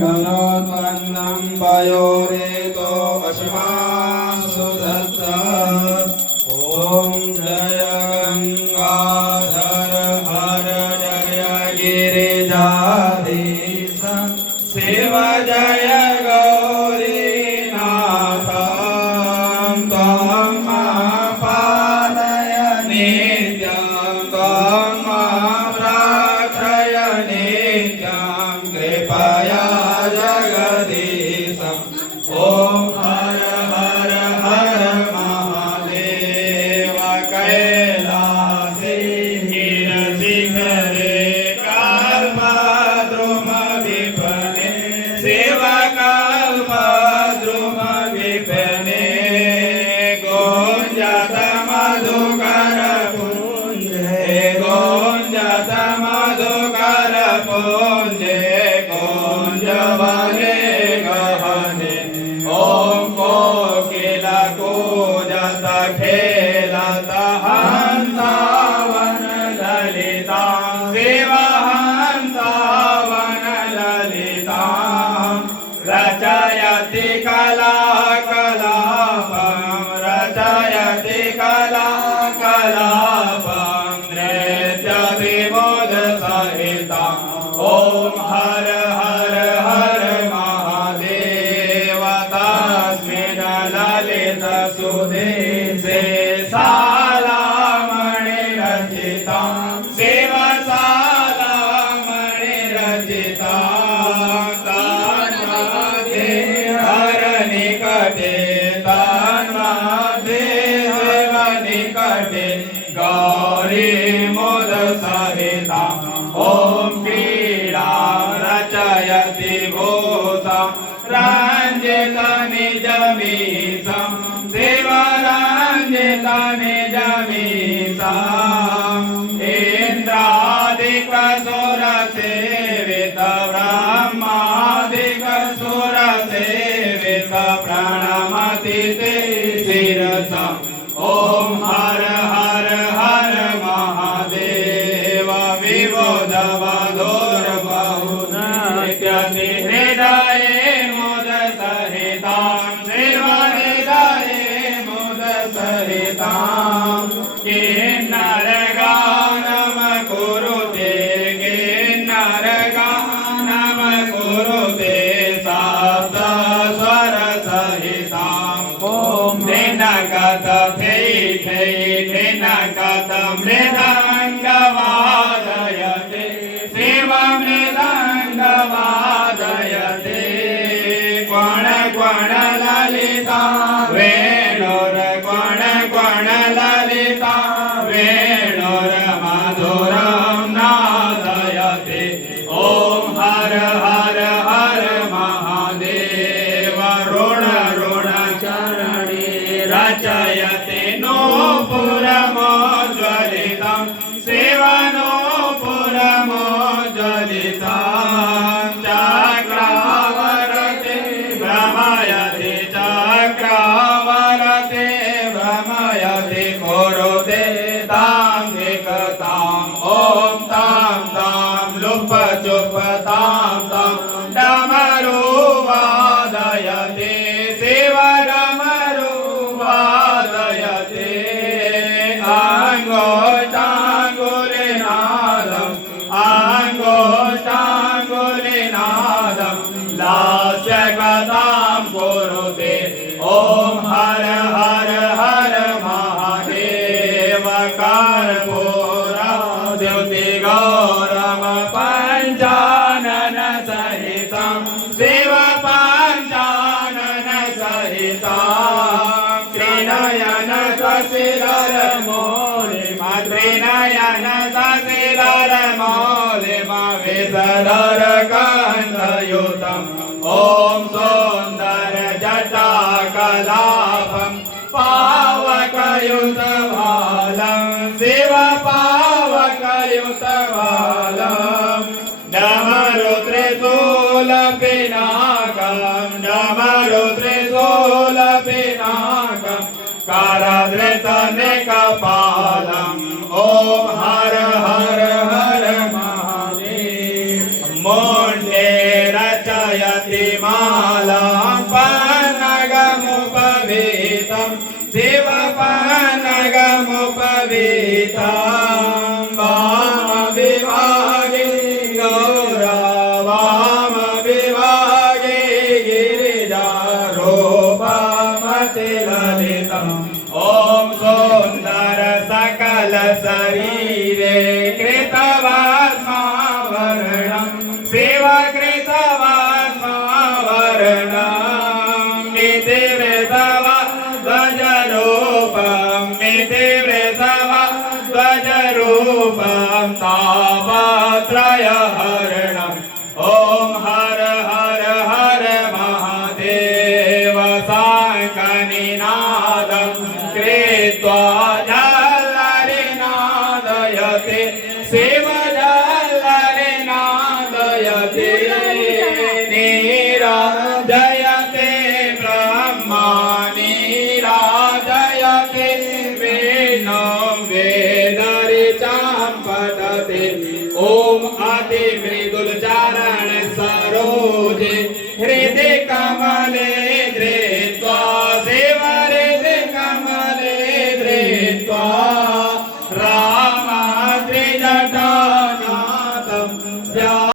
गणोत्पन्नं पयोरेतो अश्मासु दत्ता ॐ जय गंगाधर हर जय गिरिजाधीश शिव जय गौरीनाथ त्वं पालय नित्यं त्वं रक्षय नित्यं कृपया जगदीश ॐ हर हर हर महादेव कैलासे गिरशिखरे कल्पद्रुम विपणे शिव कल्पद्रुम विपणे गुञ्जत मधुकर पुञ्जे गुञ्जत मधुकर पुञ्जे गुञ्जवने गहने ॐ कोकिल कूजत खेलत हंसावन ललिता शिव हंसावन ललिता रचयति कला कलापं रचयति कला कलापं नृत्य विमोद सहिता ॐ हर हर हर महादेव तस्मिन् ललित सुदेशे सालामणि रचिता शिव सालामणि रचिता तन्मध्ये हर निकटे तन्मध्ये शिव निकटे गौरी मोद सहिता ॐ क्रीडा रचयति भूतं रञ्जित निजमीशं शिव रञ्जित निजमीशम् इन्द्रादिकसुरसेवित ब्रह्मादिकसुरसेवित प्रणमति ते शिरसा ॐ हर हर हर महादेव विबोध वधोर बहुनृत्यति हृदये मुद सहितां शिव हृदये मुद सहितां किन्नर गानम कुरुते किन्नर गानम कुरुते सप्त स्वर सहितां ॐ दिनगत फै फै दिनगत मृदङ्गवादयते शिव मृदङ्गवादयते क्वण क्वण ललिता वेणुर क्वण क्वण ललिता वेणुर मधुरं नादयते ॐ हर हर हर महादेव ऋण ऋण चरणे रचयते नूपुरमोज्ज्वलितं शिव नूपुरमोज्ज्वलितं चक्रावरते भ्रमयति चक्रावरते भ्रमयति कुरुते तां विकतां ॐ तां तां लुप चुप तां तां डमरू वादयते शिव डमरू वादयते अङ्गोष्ठाङ्गुलिनादम् अङ्गोष्ठाङ्गुलिनादं लास्यकथां कुरुते ॐ हर हर हर महादेव कर्पूरा द्युतिगौरम पञ्चानन सहितं शिव पञ्चानन सहितं त्रिनयन सशिरर मौलिमा त्रिनयन सशिरर मौलिमा विसरर कन्दयुतं ॐ सुन्दर जटाकलापं पावकयुतभालं शिव पावकयुतभालं डमरु त्रिशूलपिनाकं डमरु त्रिशूलपिनाकं करधृतनिकपालम् ॐ हर हर हर महादेव मोण्डे रचय मालां पन्नगमुपवीतं शिवपन्नगमुपवीतं वामविभागे गौरवामविभागे गिरिजारूपमतिललितम् ॐ सुन्दर सकल शरीरे कृतवास्मावरणं शिवकृतवास्मावरणं नितिवृतवा ध्वजरूपं नितिवृतवा ध्वजरूपं तापत्रयहरणम् ॐ हर हर हर महादेव साङ्कनिनादं कृत्वा जल्लरिनादयते शिव जल्लरिनादयते